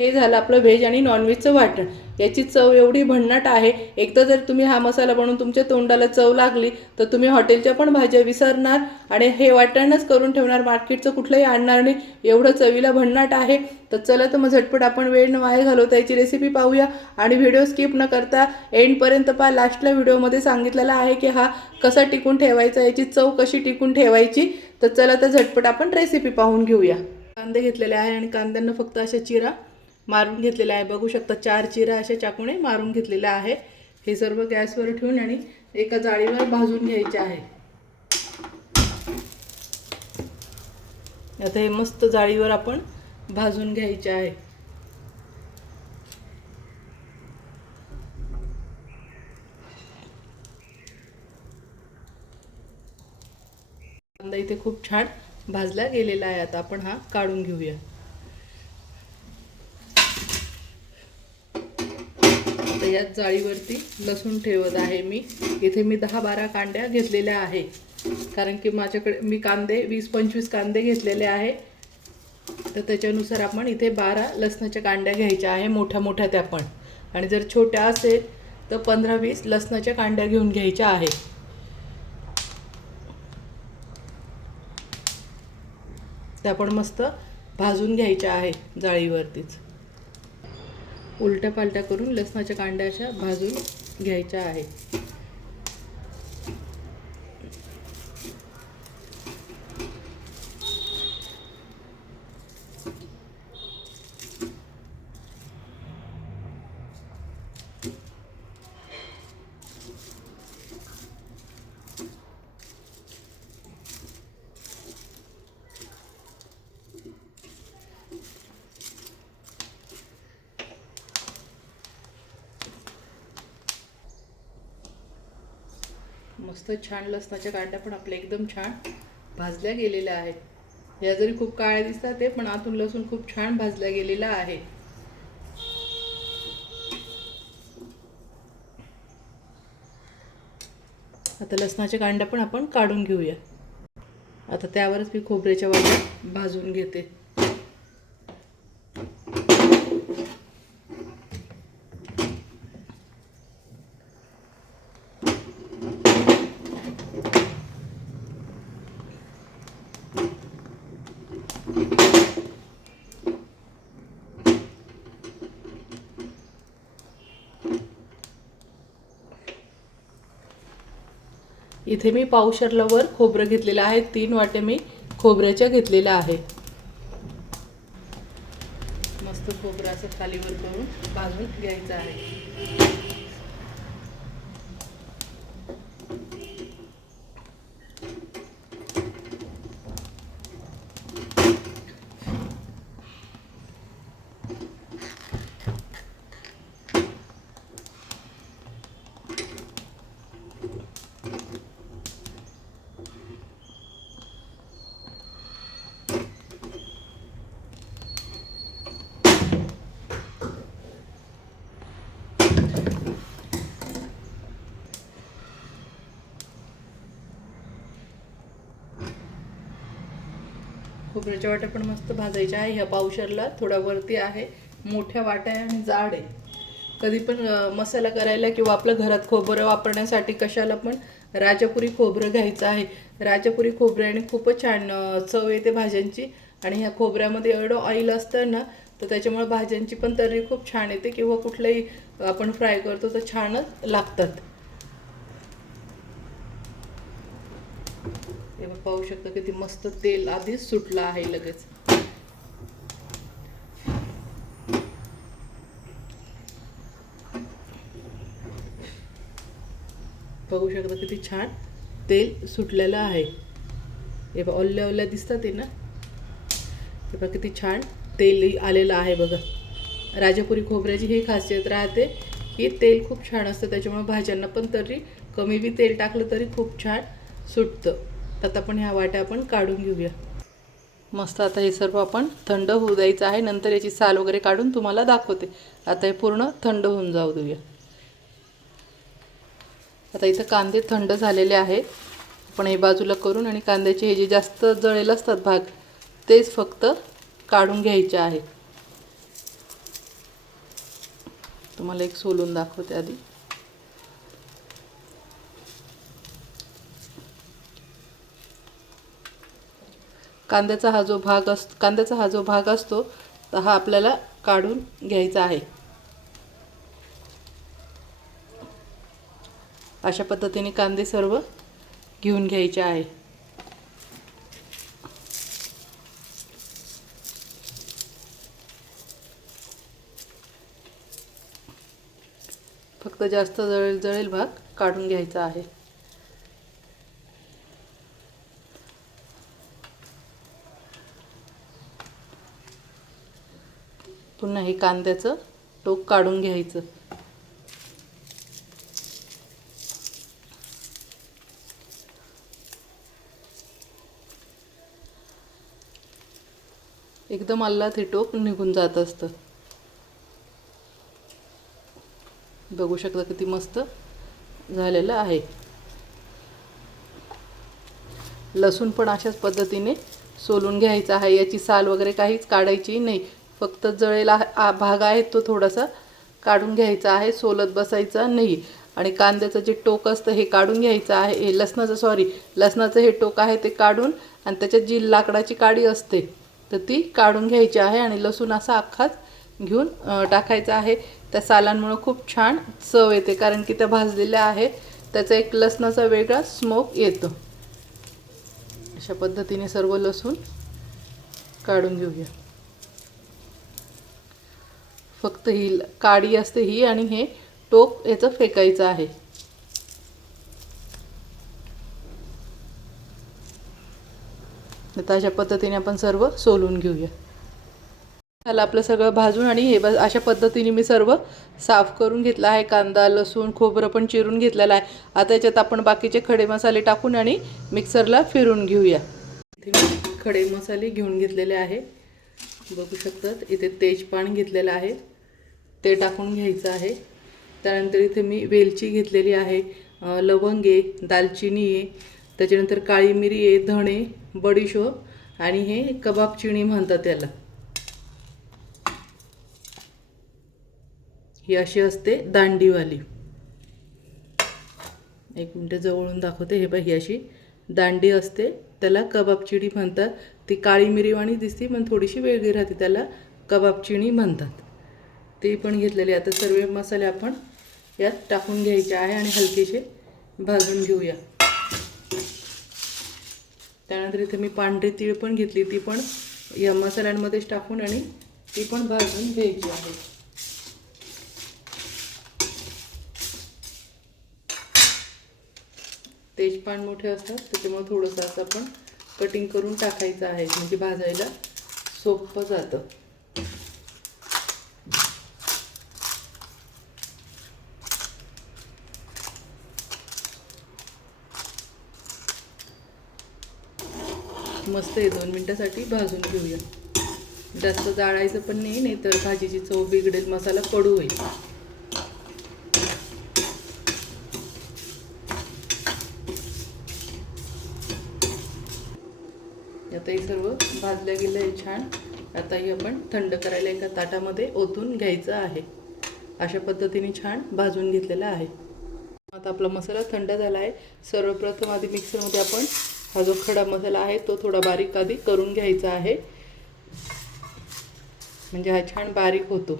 हे झालं आपलं व्हेज आणि नॉनव्हेजचं वाटण। याची चव एवढी भन्नाट आहे, एकदा जर तुम्ही हा मसाला बनवून तुमच्या तोंडाला चव लागली तर तुम्ही हॉटेलच्या पण भाज्या विसरणार आणि हे वाटणच करून ठेवणार, मार्केटचं कुठलंही आणणार नाही, एवढं चवीला भन्नाट आहे। तर चला तर मग झटपट आपण वेळ न वाया घालवता याची रेसिपी पाहूया आणि व्हिडिओ स्किप न करता एंडपर्यंत पहा। लास्टला व्हिडिओमध्ये सांगितलेलं आहे की हा कसा टिकून ठेवायचा, याची चव कशी टिकून ठेवायची। तर चला तर झटपट आपण रेसिपी पाहून घेऊया। कांदे घेतलेले आहे आणि कांद्यांना फक्त अशा चिरा मारून घेतलेला आहे, बघू शकता 4 चिरा अशा चाकूने मारून घेतलेला आहे। हे सर्व गॅसवर ठेवून आणि एका जाळीवर भाजून घ्यायचे आहे। आता हे मस्त जाळीवर आपण भाजून घ्यायचे आहे। कांदा इथे खूप छान भाजला गेलेला आहे। आता आपण हा काढून घेऊया। आता या जाळीवरती लसूण ठेवत आहे मी। इथे मी 10-12 कांड्या घेतलेल्या आहे, कारण की माझ्याकडे मी कांदे 20-25 कांदे घेतलेले आहे, तर त्याच्यानुसार आपण इथे 12 लसणाच्या कांड्या घ्यायच्या आहे, मोठ्या मोठ्या त्या पण। आणि जर छोट्या असेल तर 15-20 लसणाच्या कांड्या घेऊन घ्यायच्या आहे। त्या पण मस्त भाजून घ्यायच्या आहे जाळीवरतीच। उलट्या पालट्या करून लसणाच्या कांड्या अशा भाजून घ्यायच्या आहे। मस्त छान लसणाच्या कांड्या पण आपल्या एकदम छान भाजल्या गेलेल्या आहेत। या जरी खूप काळ्या दिसतात ते पण आतून लसूण खूप छान भाजला गेलेला आहे। आता लसणाच्या कांड्या पण आपण काढून घेऊया। आता त्यावरच मी खोबऱ्याच्या वाट्या भाजून घेते। इथे मी पावशेरला खोबरं घेतलेलं आहे, 3 वाटे मी खोबऱ्याच्या घेतलेल्या आहे। मस्त खोबरं असं खालीवर करून भाजून घ्यायचं आहे। खोबऱ्याच्या वाट्या पण मस्त भाजायच्या आहे। ह्या पावशेरला थोडा वरती आहे, मोठ्या वाट्या आणि जाड आहे। कधी पण मसाला करायला किंवा आपल्या घरात खोबरं वापरण्यासाठी कशाला पण राजापुरी खोबरं घ्यायचं आहे। राजापुरी खोबऱ्याने खूपच छान चव येते भाज्यांची आणि ह्या खोबऱ्यामध्ये एवढं ऑइल असतं ना, तर त्याच्यामुळे भाज्यांची पण तर्री खूप छान येते किंवा कुठलंही आपण फ्राय करतो तर छानच लागतात। हे पाहू शकता किती मस्त तेल आधीच सुटलं आहे लगेच। बघू शकता किती छान तेल सुटलेलं आहे। हे बघा ओल्या ओल्या दिसतात ते ना, हे बघा किती छान तेल आलेलं आहे बघा। राजापुरी खोबऱ्याची ही खासियत राहते की तेल खूप छान असतं, त्याच्यामुळे भाज्यांना पण तरी कमी बी तेल टाकलं तरी खूप छान सुटतं। आता आपण ह्या वाट्या आपण काढून घेऊया मस्त। आता हे सर्व आपण थंड होऊ द्यायचं आहे, नंतर याची साल वगैरे काढून तुम्हाला दाखवते। आता हे पूर्ण थंड होऊन जाऊ देऊया। आता इथं कांदे थंड झालेले आहेत, आपण हे बाजूला करून आणि कांद्याचे हे जे जास्त जळेल असतात भाग तेच फक्त काढून घ्यायचे आहे। तुम्हाला एक सोलून दाखवते आधी. कांद्याचा हा जो भाग असतो तर हा आपल्याला काढून घ्यायचा आहे. अशा पद्धतीने कांदे सर्व घेऊन घ्यायचे आहे. फक्त जास्त जळेल भाग काढून घ्यायचा आहे. पुन्हा हे कांद्याचं टोक काढून घ्यायचं. एकदम आल्लात हे टोक निघून जात असतं. बघू शकता किती मस्त झालेलं आहे. लसूण पण अशाच पद्धतीने सोलून घ्यायचा आहे. याची साल वगैरे काहीच काढायची नाही. फक्त जळेला भाग आहे तो थोडासा काढून घ्यायचा आहे, सोलत बसायचा नाही. आणि कांद्याचं जे टोक असतं हे काढून घ्यायचं आहे. लसणाचं हे टोक आहे ते काढून, आणि त्याच्यात जी लाकडाची काडी असते तर ती काढून घ्यायची आहे. आणि लसूण असा अख्खाच घेऊन टाकायचा आहे. त्या सालांमुळे खूप छान चव येते, कारण की त्या भाजलेल्या आहेत. त्याचा एक लसणाचा वेगळा स्मोक येतो. अशा पद्धतीने सर्व लसूण काढून घेऊया. फक्त ही काडी असते ही, आणि हे टोक याचं फेकायचं आहे. आता अशा पद्धतीने आपण सर्व सोलून घेऊया. झालं आपलं सगळं भाजून, आणि हे अशा पद्धतीने मी सर्व साफ करून घेतलं आहे. कांदा, लसूण, खोबरं पण चिरून घेतलेलं आहे. आता याच्यात आपण बाकीचे खडे मसाले टाकून आणि मिक्सरला फिरून घेऊया. इथे मी खडे मसाले घेऊन घेतलेले आहे. बघू शकतात इथे तेजपान घेतलेलं आहे, ते टाकून घ्यायचं आहे. त्यानंतर इथे मी वेलची घेतलेली आहे, लवंग आहे, दालचिनी आहे, त्याच्यानंतर काळी मिरी आहे, धणे, बडीशोप, आणि हे कबाब चिणी म्हणतात त्याला. ही अशी असते दांडीवाली. एक मिनटं जवळून दाखवते. हे बघ, ही अशी दांडी असते, त्याला कबाब चिणी म्हणतात. ती काळी मिरीवाणी दिसते पण थोडीशी वेगळी राहते, त्याला कबाब चिणी म्हणतात. ते पण घेतलेले. आता सर्व मसाले आपण यात टाकून घ्यायचे आहे आणि हलकेसे भाजून घेऊया. त्यानंतर इथे मी पांढरी तीळ पण घेतली, ती पण या मसाल्यांमध्येच टाकून आणि ती पण भाजून घ्यायची आहे. तेजपान मोठे असतात त्याच्यामुळे थोडंसं असं आपण कटिंग करून टाकायचं आहे, म्हणजे भाजायला सोपं जातं. मस्त 2 मिनिटासाठी भाजून घेऊया. जास्त जाळायचं पण नाही, नाहीतर भाजीची चव बिघडेल, मसाला कडू होईल. आता हे सर्व भाजल्या गेलं आहे छान. आता हे आपण थंड करायला एका ताटामध्ये ओतून घ्यायचं आहे. अशा पद्धतीने छान भाजून घेतलेला आहे. आता आपला मसाला थंड झाला आहे. सर्वप्रथम आधी मिक्सरमध्ये आपण हा जो खडा मसाला आहे तो थोडा बारीक आधी करून घ्यायचा आहे, म्हणजे हा छान बारीक होतो.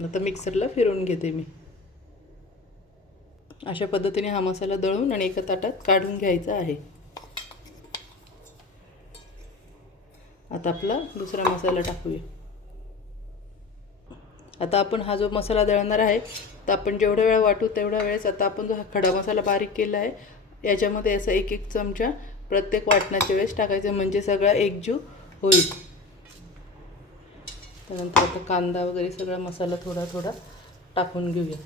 आता मिक्सरला फिरवून घेते मी. अशा पद्धतीने हा मसाला दळून आणि एका ताटात काढून घ्यायचा आहे. आता आपला दुसरा मसाला टाकूया. आता आपण हा जो मसाला दळणार आहे तर आपण जेवढ्या वेळा वाटू तेवढ्या वेळेस आता आपण जो हा खडा मसाला बारीक केला आहे याच्यामध्ये असं 1-1 चमचा प्रत्येक वाटण्याच्या वेळेस टाकायचं, म्हणजे सगळा एकजीव होईल. त्यानंतर आता कांदा वगैरे सगळा मसाला थोडा थोडा टाकून घेऊया.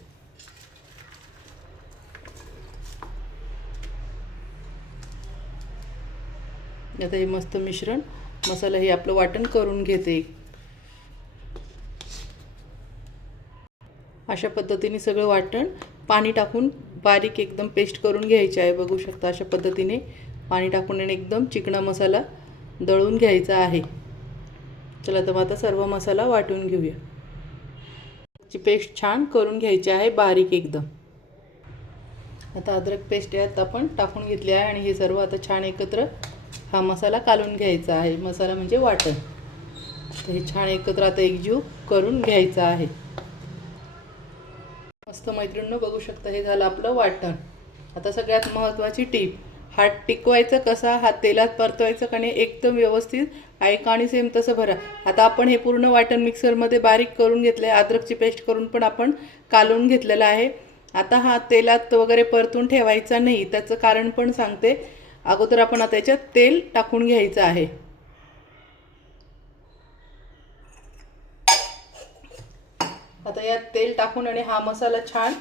आता हे मस्त मिश्रण मसाला हे आपलं वाटण करून घेते. अशा पद्धतीने सगळं वाटण पाणी टाकून बारीक एकदम पेस्ट करून घ्यायची आहे. बघू शकता अशा पद्धतीने पाणी टाकून आणि एकदम चिकना मसाला दळून घ्यायचा आहे. चला तर आता सर्व मसाला वाटून घेऊया. अद्रकची पेस्ट छान करून घ्यायची आहे, बारीक एकदम. आता अद्रक पेस्ट यात आपण टाकून घेतली आहे आणि हे सर्व आता छान एकत्र हा मसाला कालून घ्यायचा आहे. मसाला म्हणजे वाटण. तर हे छान एकत्र आता एकजीव करून घ्यायचं आहे. मस्त मैत्रिणींनो, बघू शकता हे झालं आपलं वाटण. आता सगळ्यात महत्त्वाची टीप, हात टिकवायचं कसा, हात तेलात परतवायचं का नाही एकदम व्यवस्थित ऐका आणि सेम तसं भरा. आता आपण हे पूर्ण वाटण मिक्सरमध्ये बारीक करून घेतलं आहे. अद्रकची पेस्ट करून पण आपण कालवून घेतलेलं आहे. आता हा तेलात वगैरे परतून ठेवायचा नाही, त्याचं कारण पण सांगते. अगोदर आपण आता याच्यात तेल टाकून घ्यायचं आहे. आता यात तेल टाकून आणि हा मसाला छान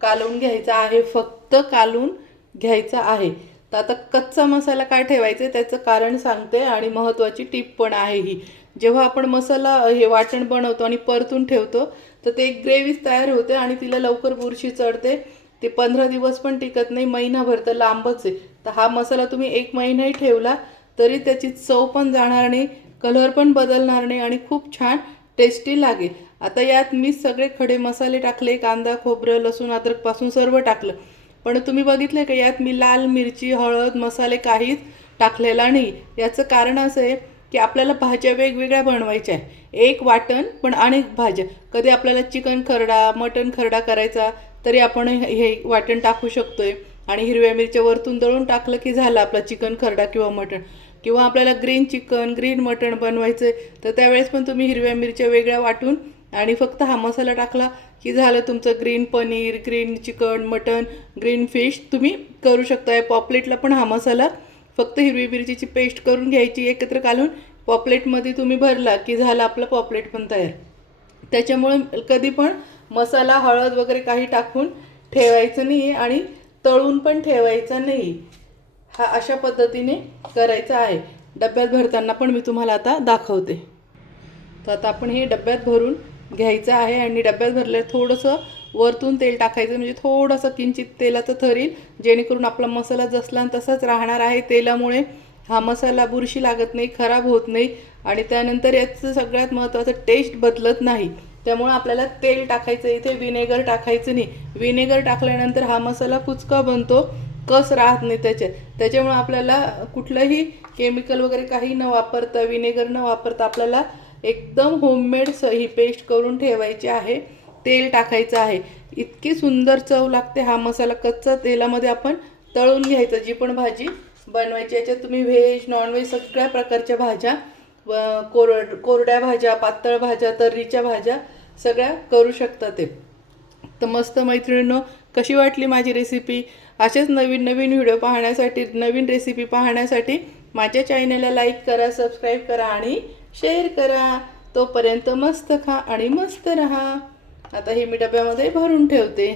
कालवून घ्यायचा आहे, फक्त कालवून घ्यायचा आहे. तर आता कच्चा मसाला काय ठेवायचा आहे त्याचं कारण सांगते आणि महत्त्वाची टिप पण आहे ही. जेव्हा आपण मसाला हे वाटण बनवतो आणि परतून ठेवतो तर ते एक ग्रेव्हीच तयार होते आणि तिला लवकर बुरशी चढते. ते 15 दिवस पण टिकत नाही, महिनाभर तर लांबच आहे. तर हा मसाला तुम्ही 1 महिनाही ठेवला तरी त्याची चव पण जाणार नाही, कलर पण बदलणार नाही आणि खूप छान टेस्टी लागेल. आता यात मी सगळे खडे मसाले टाकले, कांदा, खोबरं, लसूण, अद्रकपासून सर्व टाकलं. पण तुम्ही बघितलं का यात मी लाल मिरची, हळद, मसाले काहीच टाकलेला नाही. याचं कारण असं आहे की आपल्याला भाज्या वेगवेगळ्या बनवायच्या आहे. एक वाटण पण अनेक भाज्या. कधी आपल्याला चिकन खरडा, मटण खरडा करायचा तरी आपण हे वाटण टाकू शकतोय आणि हिरव्या मिरच्या वरतून दळून टाकलं की झालं आपला चिकन खरडा किंवा मटण. किंवा आपल्याला ग्रीन चिकन, ग्रीन मटण बनवायचं आहे तर त्यावेळेस पण तुम्ही हिरव्या मिरच्या वेगळ्या वाटून आणि फक्त हा मसाला टाकला की झालं तुमचं ग्रीन पनीर, ग्रीन चिकन, मटण, ग्रीन फिश तुम्ही करू शकता. पॉपलेटला पण हा मसाला फक्त हिरवी मिरचीची पेस्ट करून घ्यायची, एकत्र घालून पॉपलेटमध्ये तुम्ही भरला की झालं आपलं पॉपलेट पण तयार. त्याच्यामुळे कधी पण मसाला, हळद वगैरे काही टाकून ठेवायचं नाही आणि तळून पण ठेवायचं नाही. हा अशा पद्धतीने करायचा आहे. डब्यात भरताना पण मी तुम्हाला आता दाखवते. तर आता आपण हे डब्यात भरून घ्यायचं आहे आणि डब्यात भरले थोडंसं वरतून तेल टाकायचं, म्हणजे थोडंसं किंचित तेलाचं थर येईल, जेणेकरून आपला मसाला जसला तसाच राहणार आहे. तेलामुळे हा मसाला बुरशी लागत नाही, खराब होत नाही आणि त्यानंतर याचं सगळ्यात महत्त्वाचं टेस्ट बदलत नाही. त्यामुळे आपल्याला तेल टाकायचं, इथे विनेगर टाकायचं नाही. विनेगर टाकल्यानंतर हा मसाला कुचका बनतो, कस राहत नाही त्याच्यामुळे आपल्याला कुठलंही केमिकल वगैरे काही न वापरता, विनेगर न वापरता आपल्याला एकदम होममेड ही पेस्ट करून ठेवायची आहे. तेल टाकायचं आहे. इतकी सुंदर चव लागते. हा मसाला कच्चा तेलामध्ये आपण तळून घ्यायचा. जी पण भाजी बनवायची, याच्यात तुम्ही व्हेज, नॉनव्हेज सगळ्या प्रकारच्या भाज्या, कोरड्या भाज्या, पातळ भाज्या, तर्रीच्या भाज्या सगळ्या करू शकता ते. तर मस्त मैत्रिणींनो, कशी वाटली माझी रेसिपी? असेच नवीन नवीन व्हिडिओ पाहण्यासाठी, नवीन रेसिपी पाहण्यासाठी माझ्या चॅनलला लाईक करा, सबस्क्राईब करा आणि शेअर करा. तोपर्यंत मस्त खा आणि मस्त रहा. आता हे मी डब्यामध्ये भरून ठेवते.